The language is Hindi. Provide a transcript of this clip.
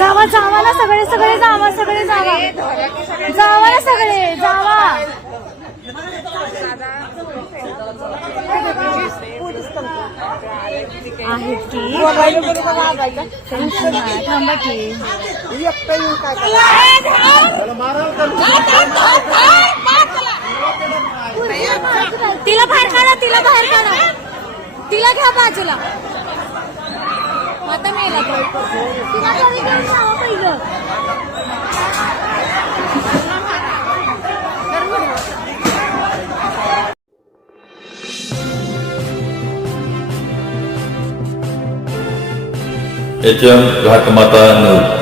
जावा जावा ना सगळे सगळे जावा सगळे जावा. जावा ना सगळे. की थांबा की. तिला बाहेर काढा तिला बाहेर काढा. तिला घ्या बाजूला. आता मेला तिला पहिलं एच एम घाटमाता न्यूज